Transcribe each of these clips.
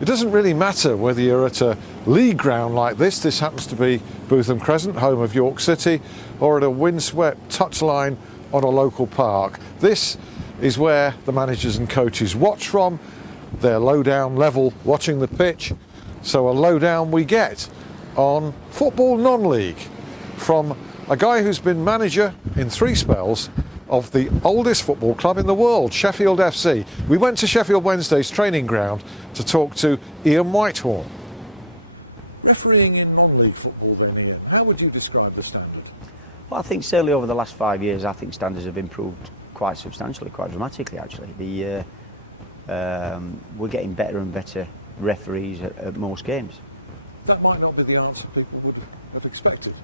It doesn't really matter whether you're at a league ground like this happens to be Bootham Crescent, home of York City, or at a windswept touchline on a local park. This is where the managers and coaches watch from, their low-down level watching the pitch. So a lowdown we get on football non-league from a guy who's been manager in 3 spells of the oldest football club in the world, Sheffield FC. We went to Sheffield Wednesday's training ground to talk to Ian Whitehorne. Refereeing in non-league football then, Ian, how would you describe the standard? Well, I think certainly over the last 5 years, I think standards have improved quite substantially, quite dramatically actually. We're getting better and better referees at most games. That might not be the answer people would have expected.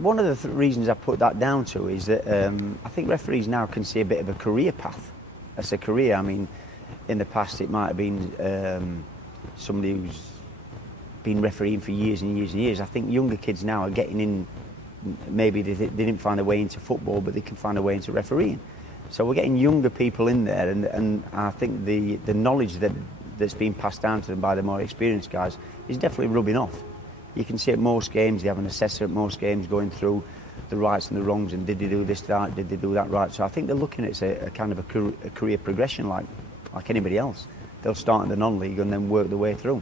One of the reasons I put that down to is that I think referees now can see a bit of a career path. As a career, I mean, in the past it might have been somebody who's been refereeing for years and years and years. I think younger kids now are getting in, maybe they didn't find a way into football, but they can find a way into refereeing. So we're getting younger people in there, and I think the knowledge that's being passed down to them by the more experienced guys is definitely rubbing off. You can see at most games, they have an assessor at most games going through the rights and the wrongs, and did they do this right, did they do that right. So I think they're looking at a kind of a career progression like anybody else. They'll start in the non-league and then work their way through.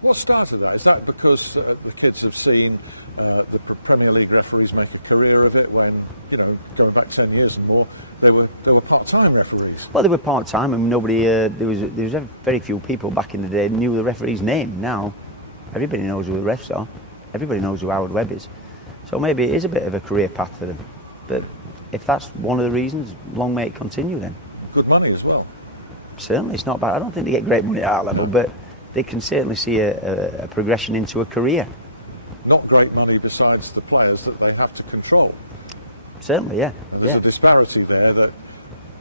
What started that? Is that because the kids have seen the Premier League referees make a career of it when, you know, going back 10 years and more, they were part-time referees? Well, they were part-time, and nobody, there was very few people back in the day knew the referee's name. Now, everybody knows who the refs are. Everybody knows who Howard Webb is. So maybe it is a bit of a career path for them. But if that's one of the reasons, long may it continue then. Good money as well. Certainly, it's not bad. I don't think they get great money at our level, but they can certainly see a progression into a career. Not great money besides the players that they have to control. Certainly, yeah. And there's a disparity there that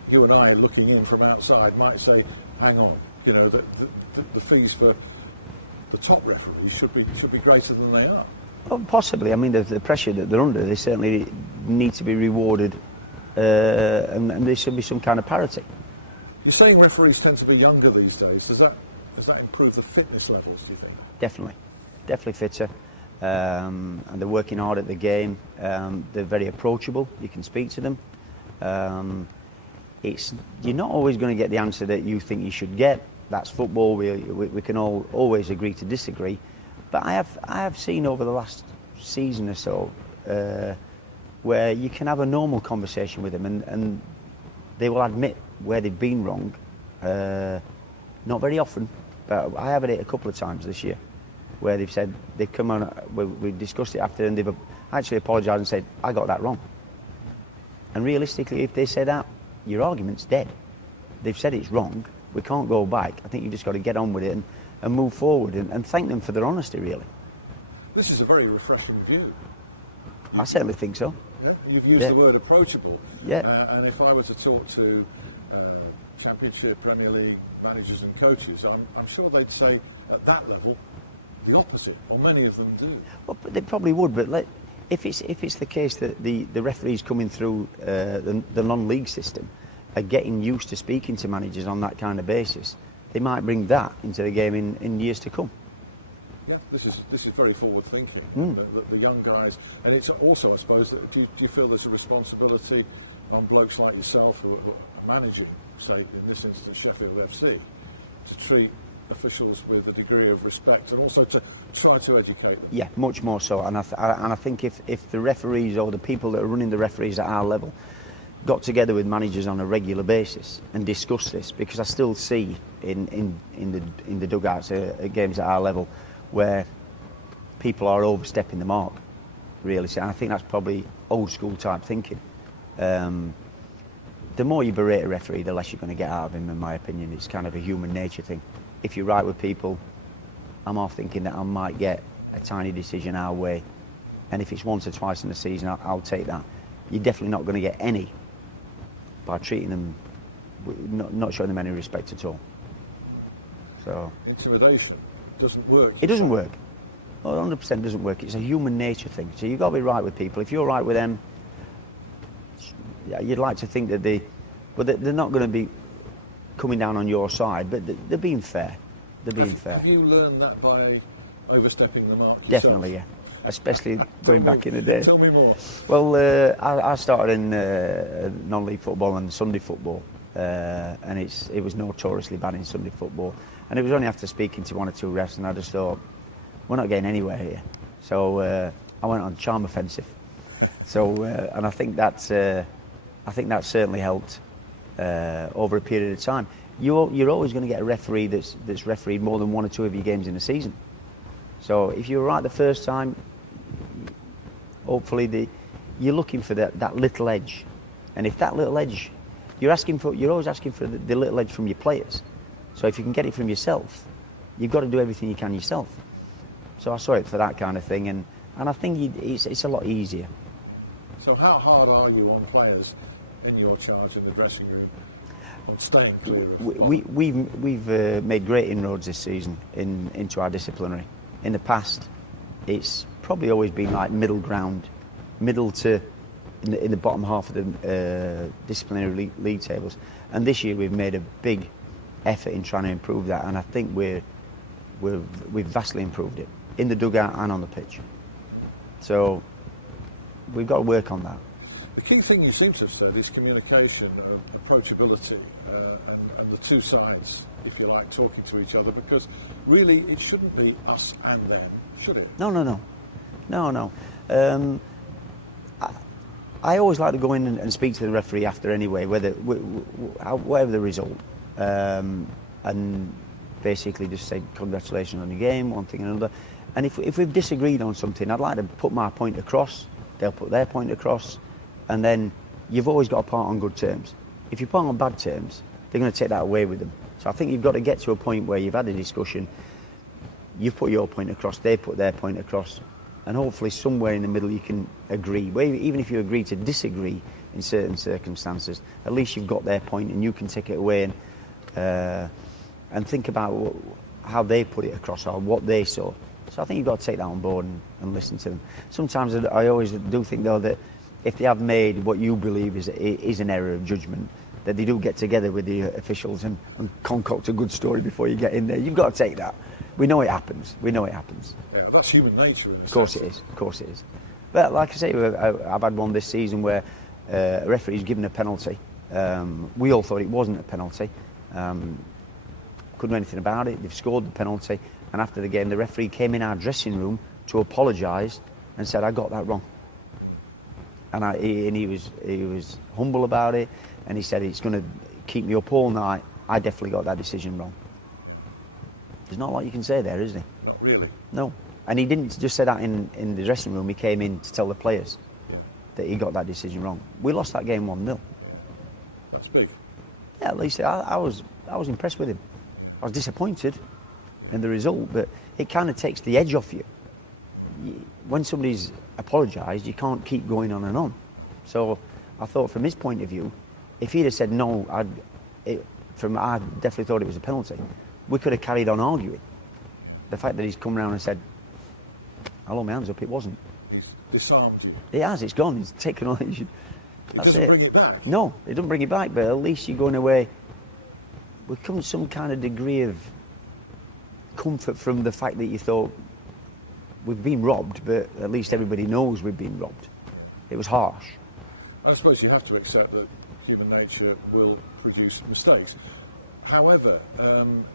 you and I, looking in from outside, might say, hang on, you know, the fees for the top referees should be greater than they are. Well, possibly. I mean, the pressure that they're under, they certainly need to be rewarded, and there should be some kind of parity. You're saying referees tend to be younger these days. Does that improve the fitness levels, do you think? Definitely fitter, and they're working hard at the game. They're very approachable. You can speak to them. You're not always going to get the answer that you think you should get. That's football. We can always agree to disagree. But I have seen over the last season or so where you can have a normal conversation with them, and they will admit where they've been wrong. Not very often, but I have had it a couple of times this year where they've said, they've come on, we discussed it after, and they've actually apologised and said, I got that wrong. And realistically, if they say that, your argument's dead. They've said it's wrong, we can't go back. I think you've just got to get on with it and move forward and thank them for their honesty, really. This is a very refreshing view. I certainly think so. Yeah, you've used the word approachable. Yeah. And if I were to talk to Championship, Premier League managers and coaches, I'm sure they'd say at that level the opposite, or many of them do. Well, they probably would, but if it's the case that the referees coming through the non-league system are getting used to speaking to managers on that kind of basis, they might bring that into the game in years to come. Yeah, this is very forward thinking, and the young guys, and it's also, I suppose, do you feel there's a responsibility on blokes like yourself who are managing, say in this instance Sheffield FC, to treat officials with a degree of respect and also to try to educate them? Yeah, much more so, and I think if the referees or the people that are running the referees at our level got together with managers on a regular basis and discuss this, because I still see in the dugouts at games at our level where people are overstepping the mark, really. So I think that's probably old school type thinking. The more you berate a referee, the less you're going to get out of him, in my opinion. It's kind of a human nature thing. If you're right with people, I'm off thinking that I might get a tiny decision our way, and if it's once or twice in the season, I'll take that. You're definitely not going to get any by treating them, not showing them any respect at all. So intimidation doesn't work. It doesn't work. Well, 100% doesn't work. It's a human nature thing. So you've got to be right with people. If you're right with them, you'd like to think that they're not going to be coming down on your side, but they're being fair. Have you learned that by overstepping the mark yourself? Definitely, yeah. Especially tell back in the day. Tell me more. Well, I started in non-league football and Sunday football, and it was notoriously bad in Sunday football. And it was only after speaking to one or two refs, and I just thought, we're not getting anywhere here. So I went on charm offensive. So and I think that certainly helped over a period of time. You're always going to get a referee that's refereed more than one or two of your games in a season. So if you're right the first time, hopefully you're looking for that little edge. And if that little edge, you're always asking for the little edge from your players. So if you can get it from yourself, you've got to do everything you can yourself. Yeah. So I saw it for that kind of thing, and I think it's a lot easier. Yeah. So how hard are you on players in your charge in the dressing room on staying clear of bother? We've made great inroads this season into our disciplinary. In the past, it's probably always been like middle ground, middle to in the bottom half of the disciplinary league tables. And this year we've made a big effort in trying to improve that, and I think we've vastly improved it in the dugout and on the pitch. So we've got to work on that. The key thing you seem to have said is communication, approachability, and the two sides, if you like, talking to each other, because really it shouldn't be us and them, should it? No. I always like to go in and speak to the referee after anyway, whatever the result, and basically just say congratulations on your game, one thing and another. And if we've disagreed on something, I'd like to put my point across, they'll put their point across, and then you've always got to part on good terms. If you part on bad terms, they're going to take that away with them. So I think you've got to get to a point where you've had a discussion, you've put your point across, they've put their point across, and hopefully somewhere in the middle you can agree. Even if you agree to disagree in certain circumstances, at least you've got their point and you can take it away and think about how they put it across or what they saw. So I think you've got to take that on board and listen to them. Sometimes I always do think though that if they have made what you believe is an error of judgment, that they do get together with the officials and concoct a good story before you get in there. You've got to take that. We know it happens. Yeah, that's human nature in a sense. Of course it is. But like I say, I've had one this season where a referee's given a penalty. We all thought it wasn't a penalty. Couldn't do anything about it. They've scored the penalty, and after the game, the referee came in our dressing room to apologise and said, "I got that wrong." And he was humble about it, and he said, "It's going to keep me up all night. I definitely got that decision wrong." Yeah. There's not a lot you can say there, is there? Not really. No. And he didn't just say that in the dressing room. He came in to tell the players that he got that decision wrong. We lost that game 1-0. Yeah. That's big. Yeah, at least I was impressed with him. Yeah. I was disappointed in the result, but it kind of takes the edge off you. When somebody's apologised, you can't keep going on and on. No. So I thought from his point of view, if he'd have said no, I definitely thought it was a penalty. We could have carried on arguing. Yeah. The fact that he's come round and said, "I'll hold my hands up, it wasn't." He's disarmed you. He has, it's gone, he's taken on it. It doesn't bring it back. No, it doesn't bring it back, but at least you're going away with some kind of degree of comfort from the fact that you thought, we've been robbed, but at least everybody knows we've been robbed. Yeah. It was harsh. I suppose you have to accept that human nature will produce mistakes. However,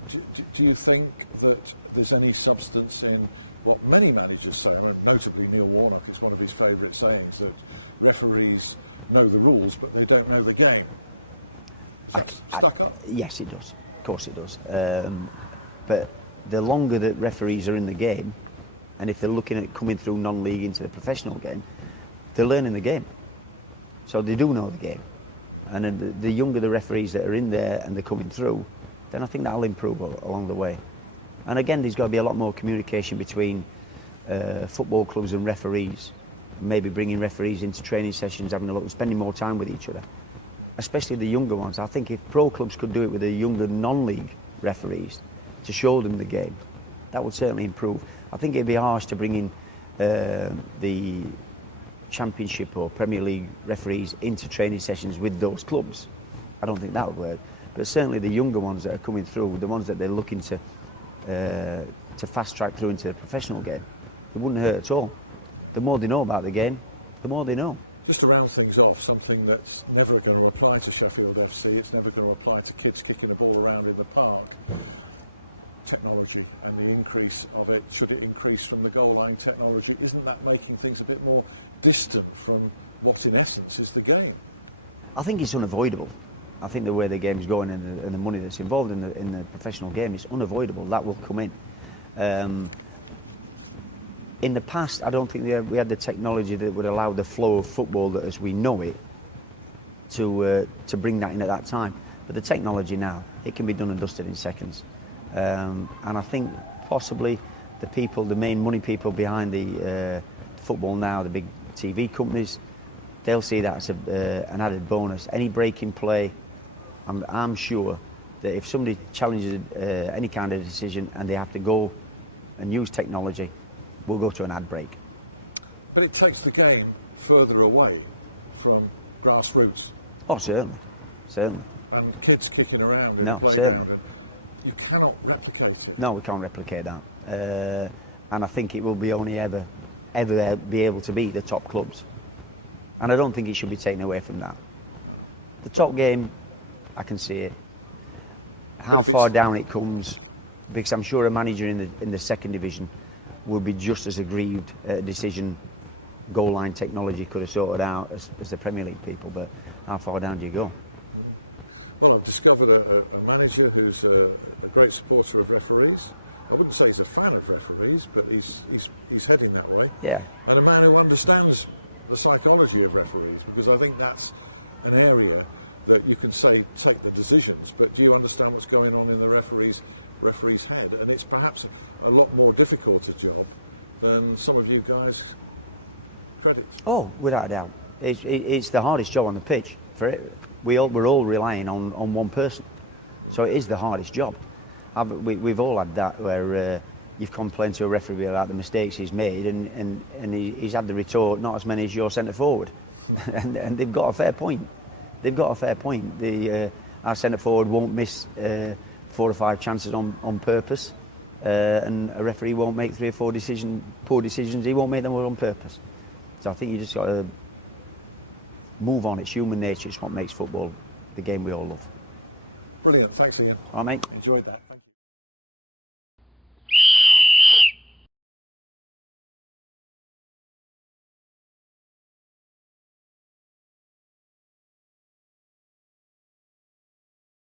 do you think that there's any substance in what many managers say? I mean, notably Neil Warnock, it's one of his favourite sayings that referees know the rules, but they don't know the game. Is that stuck up? Yes, it does. Of course it does. But the longer that referees are in the game, and if they're looking at coming through non-league into the professional game, they're learning the game. So they do know the game. And then the younger the referees that are in there and they're coming through, then I think that'll improve along the way. And again, there's got to be a lot more communication between football clubs and referees. Maybe bringing referees into training sessions, having a look, spending more time with each other. Especially the younger ones. I think if pro clubs could do it with the younger non-league referees to show them the game, that would certainly improve. I think it'd be harsh to bring in the Championship or Premier League referees into training sessions with those clubs. I don't think that would work. But certainly the younger ones that are coming through, the ones that they're looking to fast track through into the professional game, it wouldn't hurt at all. The more they know about the game, the more they know. Just to round things off, something that's never going to apply to Sheffield FC, it's never going to apply to kids kicking a ball around in the park. Technology and the increase of it, should it increase from the goal line technology, isn't that making things a bit more distant from what in essence is the game? I think it's unavoidable. I think the way the game's going and the money that's involved in the professional game is unavoidable. That will come in. In the past, I don't think we had the technology that would allow the flow of football that as we know it to bring that in at that time. But the technology now, it can be done and dusted in seconds. And I think possibly the main money people behind the football now, the big TV companies, they'll see that as an added bonus. Any breaking play, I'm sure that if somebody challenges any kind of decision and they have to go and use technology, we'll go to an ad break. But it takes the game further away from grassroots. Oh, certainly. And kids kicking around in a playground, and you cannot replicate it. No, we can't replicate that. And I think it will be only ever be able to beat the top clubs. And I don't think it should be taken away from that. No. The top game, I can see it. How far down it comes, because I'm sure a manager in the second division will be just as aggrieved at a decision goal line technology could have sorted out as the Premier League people. But how far down do you go? Mm-hmm. Well, I've discovered a manager who's a great supporter of referees. I wouldn't say he's a fan of referees, but he's heading that way. Yeah. And a man who understands the psychology of referees, because I think that's an area that you can say take the decisions, but do you understand what's going on in the referee's head? And it's perhaps a lot more difficult a job than some of you guys credit. Oh, without a doubt. It's the hardest job on the pitch. We're all relying on one person. So it is the hardest job. We've all had that where you've complained to a referee about the mistakes he's made and he's had the retort, not as many as your centre forward. and they've got a fair point. Our centre forward won't miss 4 or 5 chances on purpose, and a referee won't make 3 or 4 poor decisions. He won't make them all on purpose. So I think you just got to move on. It's human nature. It's what makes football the game we all love. Brilliant. Thanks, Ian. All right, mate. Enjoyed that. Thank you.